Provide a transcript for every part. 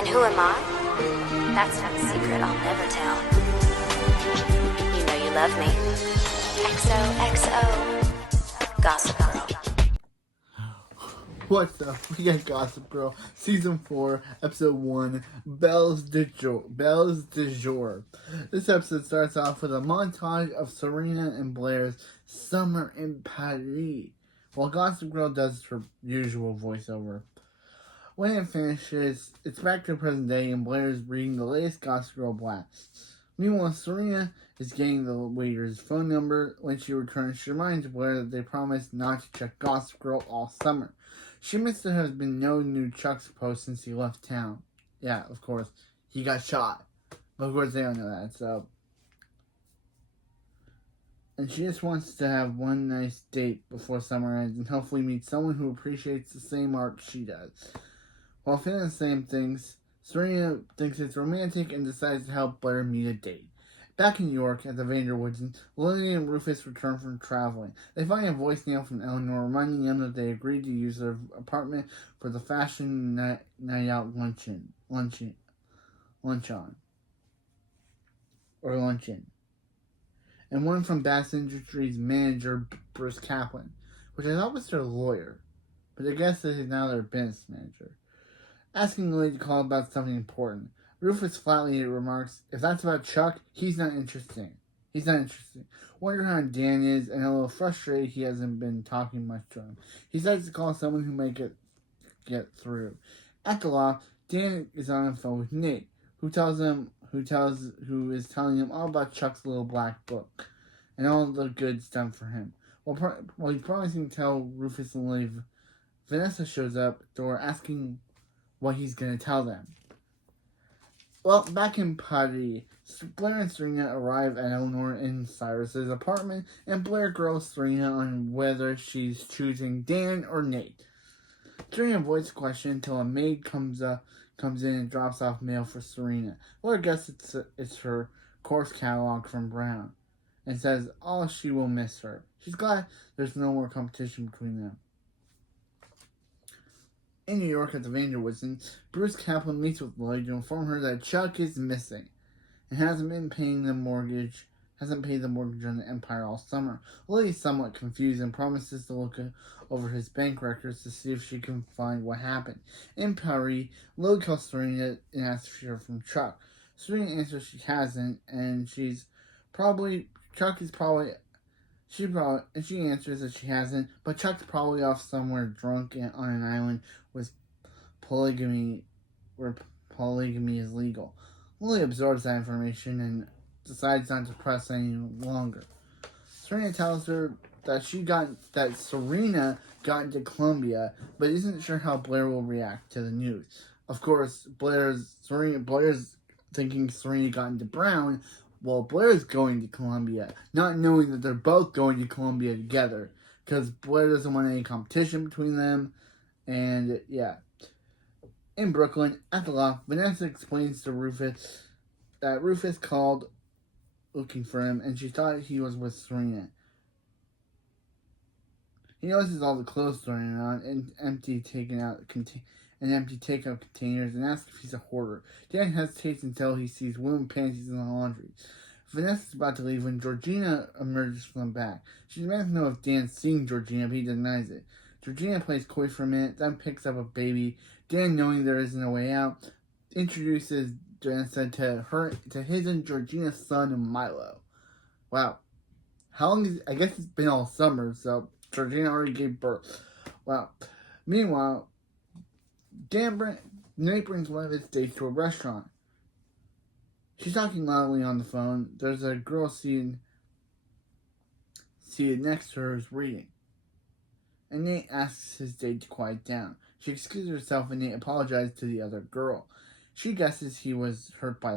And who am I? That's not a secret I'll never tell. You know you love me. XOXO. Gossip Girl. What's up? We got Gossip Girl, Season 4, Episode 1, Belles du Jour. This episode starts off with a montage of Serena and Blair's summer in Paris, while Gossip Girl does her usual voiceover. When it finishes, it's back to the present day and Blair is reading the latest Gossip Girl blast. Meanwhile, Serena is getting the waiter's phone number. When she returns, she reminds Blair that they promised not to check Gossip Girl all summer. She admits there has been no new Chuck's post since he left town. Yeah, of course, he got shot. But of course they don't know that, so. And she just wants to have one nice date before summer ends and hopefully meet someone who appreciates the same art she does. While feeling the same things, Serena thinks it's romantic and decides to help Blair meet a date. Back in New York at the Vanderwoods, Lily and Rufus return from traveling. They find a voicemail from Eleanor reminding them that they agreed to use their apartment for the fashion night out luncheon. And one from Bass Industries manager Bruce Kaplan, which I thought was their lawyer, but I guess this is now their business manager. Asking Lily to call about something important. Rufus flatly remarks, if that's about Chuck, he's not interesting. Wonder how Dan is, and a little frustrated he hasn't been talking much to him. He decides to call someone who might get through. At the loft, Dan is on the phone with Nate, who is telling him all about Chuck's little black book and all the good stuff for him. While he's promising to tell Rufus and Lily, Vanessa shows up at the door asking what he's going to tell them. Well, back in Paris, Blair and Serena arrive at Eleanor and Cyrus's apartment, and Blair grills Serena on whether she's choosing Dan or Nate. Serena avoids the question until a maid comes in and drops off mail for Serena. Blair guesses it's her course catalog from Brown, and says she will miss her. She's glad there's no more competition between them. In New York at the Vanderwoods, Bruce Kaplan meets with Lily to inform her that Chuck is missing and hasn't paid the mortgage on the Empire all summer. Lily is somewhat confused and promises to look over his bank records to see if she can find what happened. In Paris, Lily calls Serena and asks if she heard from Chuck. Serena answers she hasn't, and she answers that she hasn't, but Chuck's probably off somewhere drunk on an island with polygamy, where polygamy is legal. Lily absorbs that information and decides not to press any longer. Serena tells her that Serena got into Columbia, but isn't sure how Blair will react to the news. Of course, Blair's thinking Serena got into Brown, while Blair's going to Columbia, not knowing that they're both going to Columbia together, because Blair doesn't want any competition between them, and yeah. In Brooklyn, at the loft, Vanessa explains to Rufus that Rufus called looking for him, and she thought he was with Serena. He notices all the clothes thrown around and empty takeout containers and asks if he's a hoarder. Dan hesitates until he sees women's panties in the laundry. Vanessa's about to leave when Georgina emerges from the back. She demands to know if Dan's seeing Georgina, but he denies it. Georgina plays coy for a minute, then picks up a baby. Dan, knowing there isn't a way out, introduces Vanessa to his and Georgina's son, Milo. Wow. How long I guess it's been all summer, so Georgina already gave birth. Wow. Meanwhile, Nate brings one of his dates to a restaurant. She's talking loudly on the phone. There's a girl seated next to her who's reading. And Nate asks his date to quiet down. She excuses herself and Nate apologizes to the other girl. She guesses he was hurt by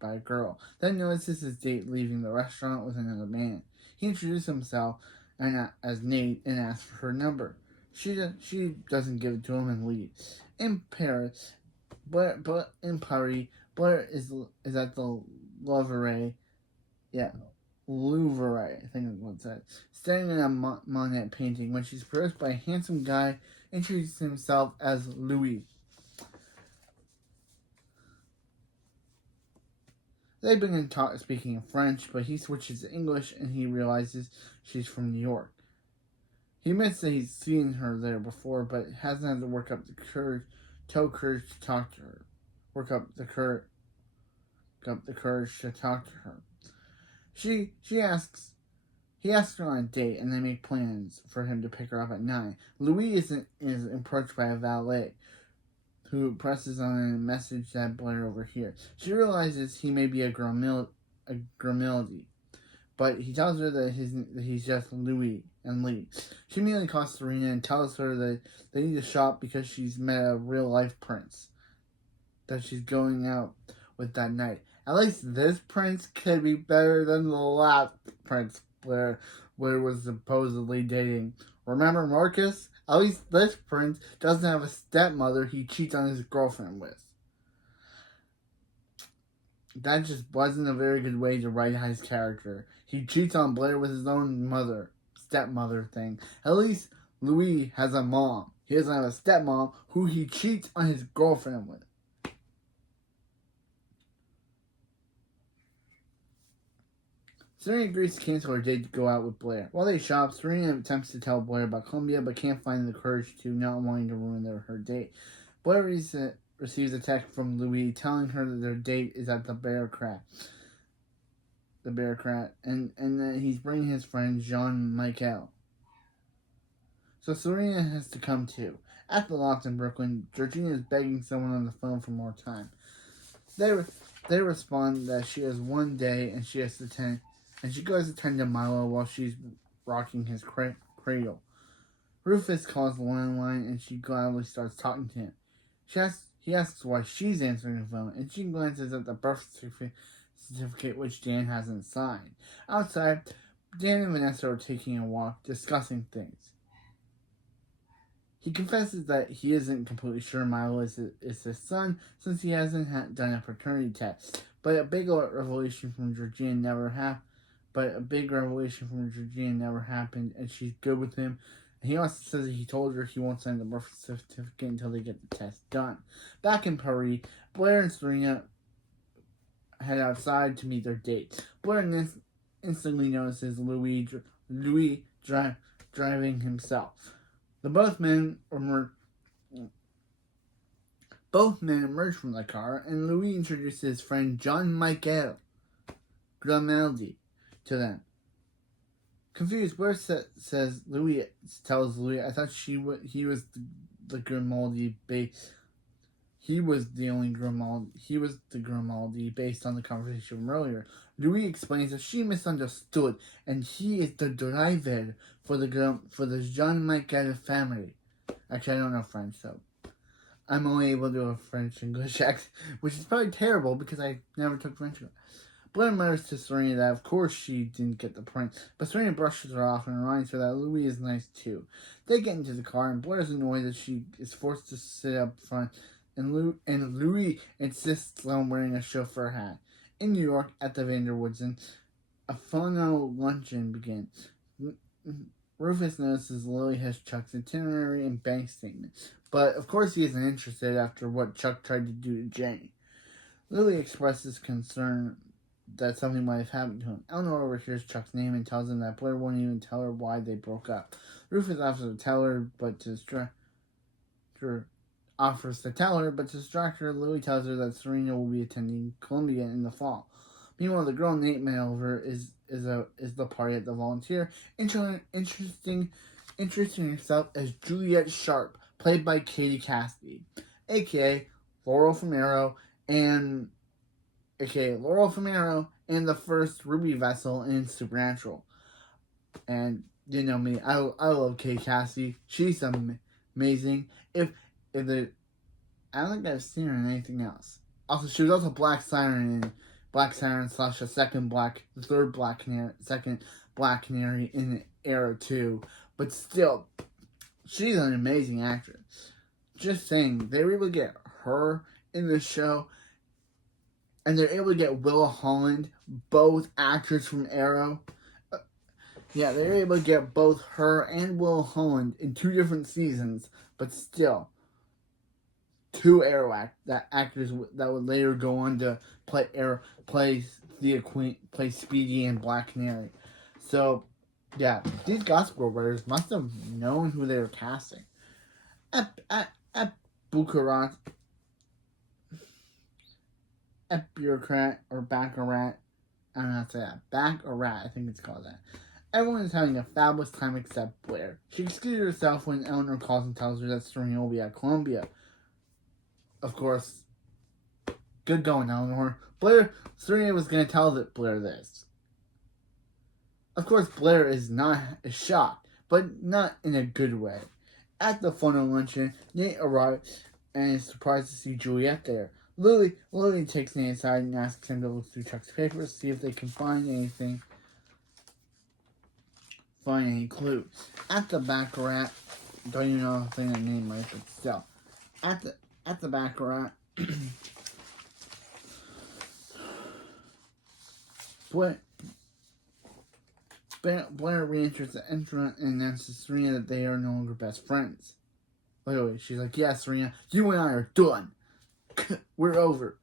a girl. Then notices his date leaving the restaurant with another man. He introduces himself as Nate and asks for her number. She doesn't give it to him and leaves. In Paris, Blair is at the Louvre. Yeah, Louvre, I think is what it said. Standing in a Monet painting when she's approached by a handsome guy introducing himself as Louis. They begin speaking in French, but he switches to English and he realizes she's from New York. He admits that he's seen her there before, but hasn't had to work up the courage to talk to her. Work up the courage to talk to her. He asks her on a date, and they make plans for him to pick her up at 9. Louis is approached by a valet, who presses on a message that Blair overhears. She realizes he may be a Grimildi, but he tells her that he's just Louis and Lee. She immediately calls Serena and tells her that they need to shop because she's met a real-life prince that she's going out with that night. At least this prince could be better than the last prince Blair was supposedly dating. Remember Marcus? At least this prince doesn't have a stepmother he cheats on his girlfriend with. That just wasn't a very good way to write his character. He cheats on Blair with his own stepmother thing. At least Louis has a mom. He doesn't have a stepmom who he cheats on his girlfriend with. Serena agrees to cancel her date to go out with Blair. While they shop, Serena attempts to tell Blair about Columbia, but can't find the courage to, not wanting to ruin her date. Blair receives a text from Louis telling her that their date is at the Bear Crat, and that he's bringing his friend Jean-Michel. So Serena has to come too. At the loft in Brooklyn, Georgina is begging someone on the phone for more time. They respond that she has one day and she has to attend. And she goes to tend to Milo while she's rocking his cradle. Rufus calls the landline and she gladly starts talking to him. He asks why she's answering the phone, and she glances at the birth certificate which Dan hasn't signed. Outside, Dan and Vanessa are taking a walk, discussing things. He confesses that he isn't completely sure Milo is his son since he hasn't done a paternity test. But a big revelation from Georgina never happened. And she's good with him. And he also says that he told her he won't sign the birth certificate until they get the test done. Back in Paris, Blair and Serena head outside to meet their date. Blair instantly notices Louis driving himself. Both men emerge from the car, and Louis introduces his friend Jean-Michel Grimaldi to them. Confused, Blair tells Louis, I thought he was the Grimaldi base. He was the Grimaldi based on the conversation from earlier. Louis explains that she misunderstood, and he is the driver for the Jean-Michel family. Actually, I don't know French, so I'm only able to do a French-English accent, which is probably terrible because I never took French. Blair mutters to Serena that of course she didn't get the point, but Serena brushes her off and reminds her that Louis is nice too. They get into the car, and Blair's annoyed that she is forced to sit up front, and Louis insists on wearing a chauffeur hat. In New York, at the Vanderwoodsen, a phono luncheon begins. Rufus notices Lily has Chuck's itinerary and bank statement, but of course he isn't interested after what Chuck tried to do to Jenny. Lily expresses concern that something might have happened to him. Eleanor overhears Chuck's name and tells him that Blair won't even tell her why they broke up. Rufus offers to tell her, but to distract her, Lily tells her that Serena will be attending Columbia in the fall. Meanwhile, the girl Nate met over is the party at the Volunteer, introducing herself as Juliet Sharp, played by Katie Cassidy, aka Laurel from Arrow, and the first Ruby Vessel in Supernatural. And you know me, I love Katie Cassidy. She's amazing. I don't think I've seen her in anything else. Also, she was also Black Siren / the third second Black Canary in Arrow 2. But still, she's an amazing actress. Just saying, they were able to get her in the show, and they're able to get Willa Holland, both actors from Arrow. They're able to get both her and Willa Holland in 2 different seasons, but still, two actors that would later go on to play Thea Queen, play Speedy and Black Canary. So, yeah, these Gossip Girl writers must have known who they were casting. At Bucharest, at Bureaucrat or Baccarat, I'm not saying that. Baccarat, I think it's called that. Everyone is having a fabulous time except Blair. She excuses herself when Eleanor calls and tells her that Serena will be at Columbia. Of course, good going, Eleanor. Serena was going to tell Blair this. Of course, Blair is shocked, but not in a good way. At the photo luncheon, Nate arrives and is surprised to see Juliet there. Lily takes Nate aside and asks him to look through Chuck's papers to see if they can find any clues. At the Baccarat, don't even know if I'm saying that name right, but still. At the Baccarat, Blair re-enters the entrance and announces to Serena that they are no longer best friends. Literally, she's like, yeah, Serena, you and I are done. We're over.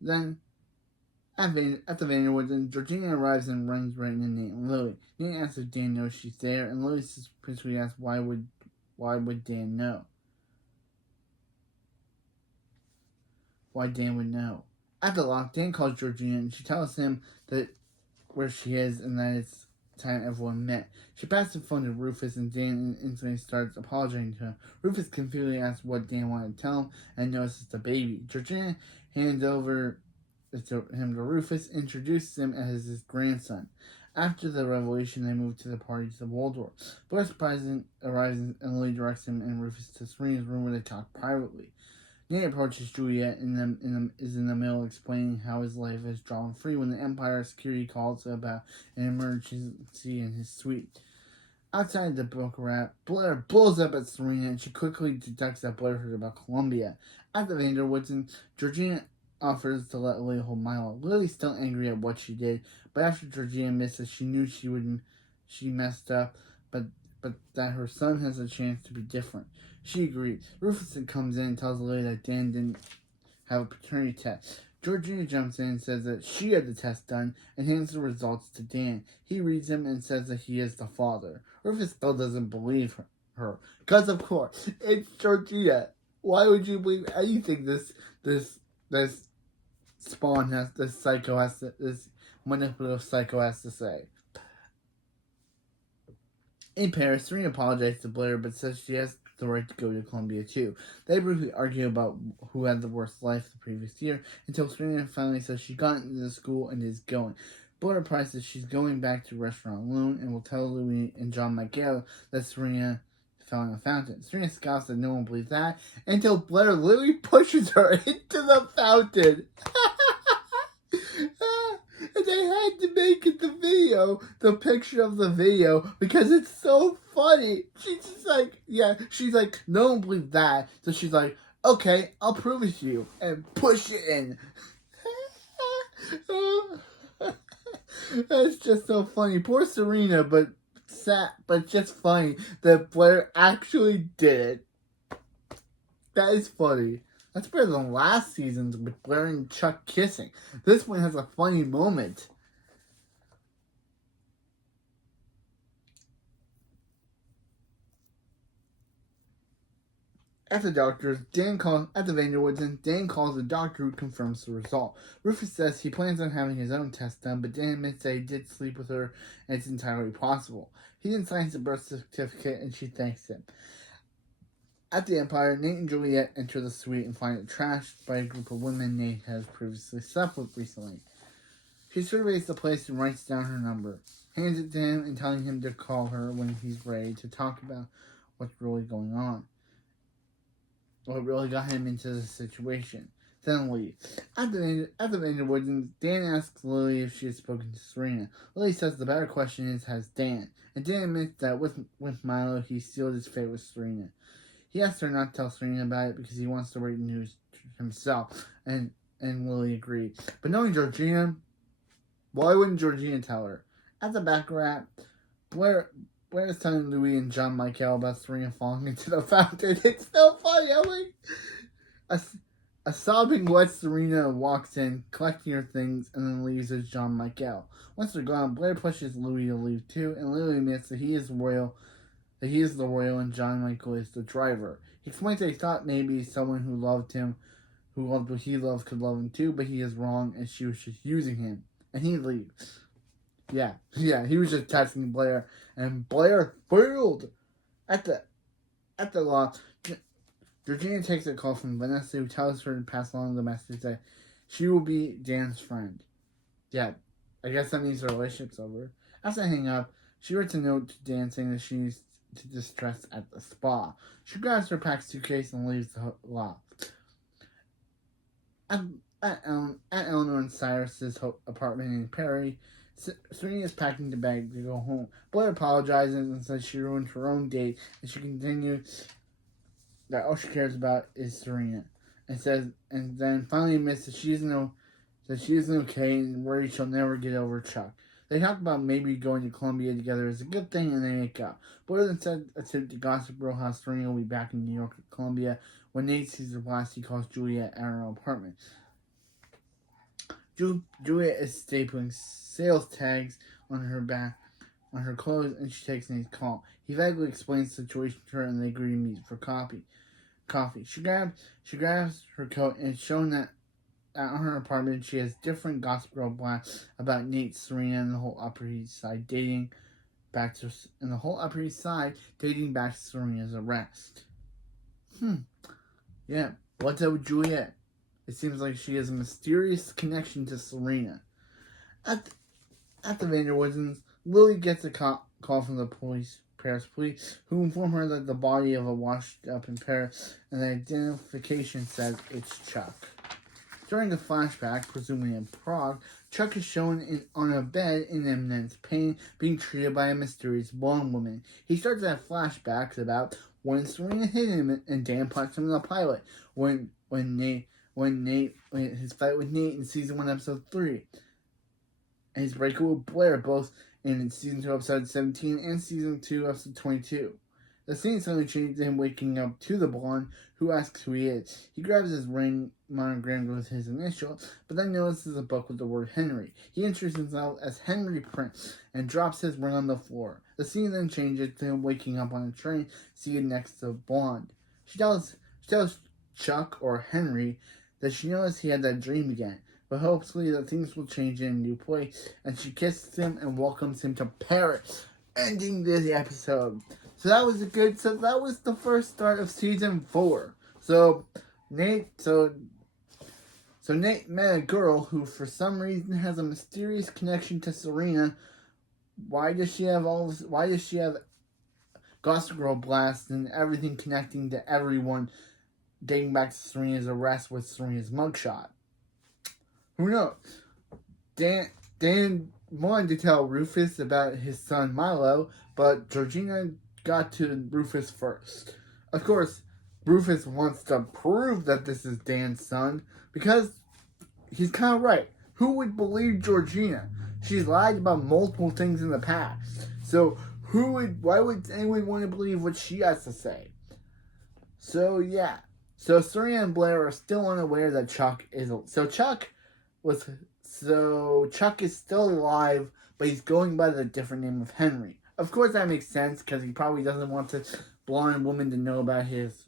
Then, at the Vanderwoods, Georgina arrives and runs right into Nate and Lily. Nate asks if Dan knows she's there, and Lily suspiciously asks why would Dan know? Why Dan would know. At the lock, Dan calls Georgina and she tells him that where she is and that it's time everyone met. She passes the phone to Rufus and Dan instantly starts apologizing to him. Rufus confused asks what Dan wanted to tell him and notices the baby. Georgina hands over him to Rufus, introduces him as his grandson. After the revelation, they move to the party to the Waldorf. Blair surprisingly arrives and Lily directs him and Rufus to Serena's room where they talk privately. Nate approaches Juliet and is in the middle explaining how his life is drawn free when the Empire security calls about an emergency in his suite. Outside the Baccarat, Blair blows up at Serena and she quickly deducts that Blair heard about Columbia. At the Vanderwoods, Georgina offers to let Lily hold Milo. Lily's still angry at what she did, but after Georgina misses, she knew she messed up, but that her son has a chance to be different. She agrees. Rufus comes in and tells Lily that Dan didn't have a paternity test. Georgina jumps in and says that she had the test done and hands the results to Dan. He reads them and says that he is the father. Rufus still doesn't believe her. Because, of course, it's Georgina. Why would you believe anything this manipulative psycho has to say? In Paris, Serena apologizes to Blair but says she has the right to go to Columbia too. They briefly argue about who had the worst life the previous year until Serena finally says she got into the school and is going. Blair replies that she's going back to the restaurant alone and will tell Louis and John Michael that Serena fell in a fountain. Serena scoffs that no one believes that until Blair literally pushes her into the fountain. And they had to make it the picture of the video, because it's so funny. She's just like, she's like, no one believes that. So she's like, okay, I'll prove it to you. And push it in. That's just so funny. Poor Serena, but sad, but just funny that Blair actually did it. That is funny. That's better than last season's with Blair and Chuck kissing. This one has a funny moment. At the Vanderwoods, and Dan calls the doctor who confirms the result. Rufus says he plans on having his own test done, but Dan admits that he did sleep with her and it's entirely possible. He then signs the birth certificate and she thanks him. At the Empire, Nate and Juliet enter the suite and find it trashed by a group of women Nate has previously slept with recently. She surveys the place and writes down her number, hands it to him and telling him to call her when he's ready to talk about what's really going on. What really got him into the situation. Then leaves. At the Vanderwoods, Dan asks Lily if she has spoken to Serena. Lily says the better question is, has Dan? And Dan admits that with Milo, he sealed his fate with Serena. He asks her not to tell Serena about it because he wants to break the news himself, and Lily agreed. But knowing Georgina, why wouldn't Georgina tell her? At the Baccarat, Blair Blair's telling Louis and John Michael about Serena falling into the fountain. It's so funny. I'm like, a sobbing wet Serena walks in, collecting her things, and then leaves as John Michael. Once they're gone, Blair pushes Louis to leave too, and Louis admits that he is the royal, and John Michael is the driver. He explains that he thought maybe someone who loved what he loved, could love him too, but he is wrong, and she was just using him. And he leaves. Yeah, he was just testing Blair, and Blair failed at the law. Georgina takes a call from Vanessa, who tells her to pass along the message that she will be Dan's friend. Yeah, I guess that means the relationship's over. After hanging up, she writes a note to Dan saying that she needs to distress at the spa. She grabs her packed suitcase and leaves the lot. At Eleanor and Cyrus's apartment in Perry, Serena is packing the bag to go home. Blair apologizes and says she ruined her own date, and she continues that all she cares about is Serena, and then finally admits that she isn't okay and worries she'll never get over Chuck. They talk about maybe going to Columbia together is a good thing, and they make up. Blair then said to Gossip Girl how Serena will be back in New York at Columbia. When Nate sees her blast, he calls Juliet at her apartment. Juliet is stapling sales tags on her clothes, and she takes Nate's call. He vaguely explains the situation to her, and they agree to meet for coffee. She grabs her coat, and it's shown that at her apartment she has different Gossip Girl blasts about Nate, Serena, and the whole Upper East Side dating back to Serena's arrest. Yeah, what's up with Juliet? It seems like she has a mysterious connection to Serena. At the Vanderwoodens, Lily gets a call from the Paris police, who inform her that the body of a washed up in Paris, and the identification says it's Chuck. During a flashback, presumably in Prague, Chuck is shown on a bed in immense pain, being treated by a mysterious blonde woman. He starts to have flashbacks about when Serena hit him and Dan punched him in the pilot, when his fight with Nate in season 1, episode 3, and his breakup with Blair, both in season 2, episode 17, and season 2, episode 22. The scene suddenly changes to him waking up to the blonde, who asks who he is. He grabs his ring monogrammed with his initial, but then notices a book with the word Henry. He introduces himself as Henry Prince and drops his ring on the floor. The scene then changes to him waking up on a train, seated next to Blonde. She tells Chuck, or Henry, that she knows he had that dream again, but hopefully that things will change in a new place, and she kisses him and welcomes him to Paris, ending this episode. So that was the first start of season 4. So Nate met a girl who for some reason has a mysterious connection to Serena. Why does she have Gossip Girl blast and everything connecting to everyone dating back to Serena's arrest with Serena's mugshot? Who knows? Dan wanted to tell Rufus about his son Milo, but Georgina got to Rufus first. Of course, Rufus wants to prove that this is Dan's son, because he's kind of right. Who would believe Georgina? She's lied about multiple things in the past. So why would anyone want to believe what she has to say? So yeah. So Serena and Blair are still unaware that Chuck is still alive, but he's going by the different name of Henry. Of course that makes sense, because he probably doesn't want the blonde woman to know about his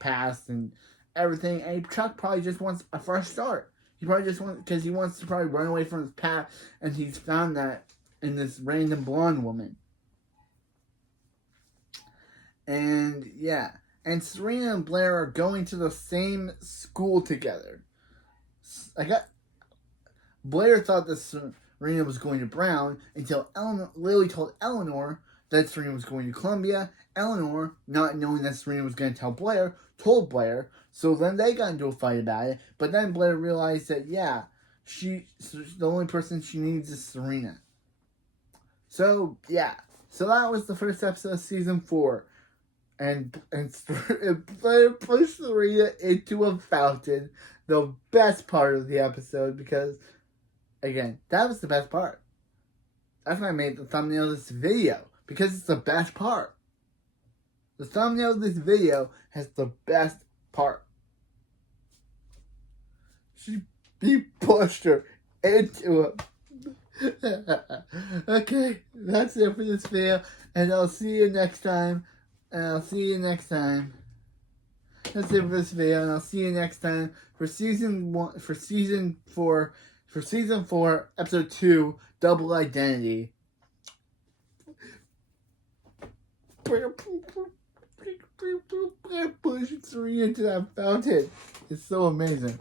past and everything, and Chuck probably just wants a fresh start. He probably just wants, because he wants to probably run away from his past, and he's found that in this random blonde woman. And yeah, and Serena and Blair are going to the same school together. Blair thought that Serena was going to Brown until Lily told Eleanor that Serena was going to Columbia. Eleanor, not knowing that Serena was going to tell Blair, told Blair. So then they got into a fight about it. But then Blair realized that, yeah, the only person she needs is Serena. So, yeah. So that was the first episode of season 4. And Blair pushed Serena into a fountain. The best part of the episode, because, again, that was the best part. That's why I made the thumbnail of this video. because it's the best part. The thumbnail of this video has the best part. He pushed her into him. Okay, that's it for this video, and I'll see you next time. That's it for this video, and I'll see you next time for season 4, episode 2, Double Identity. Push Serena into that fountain. It's so amazing.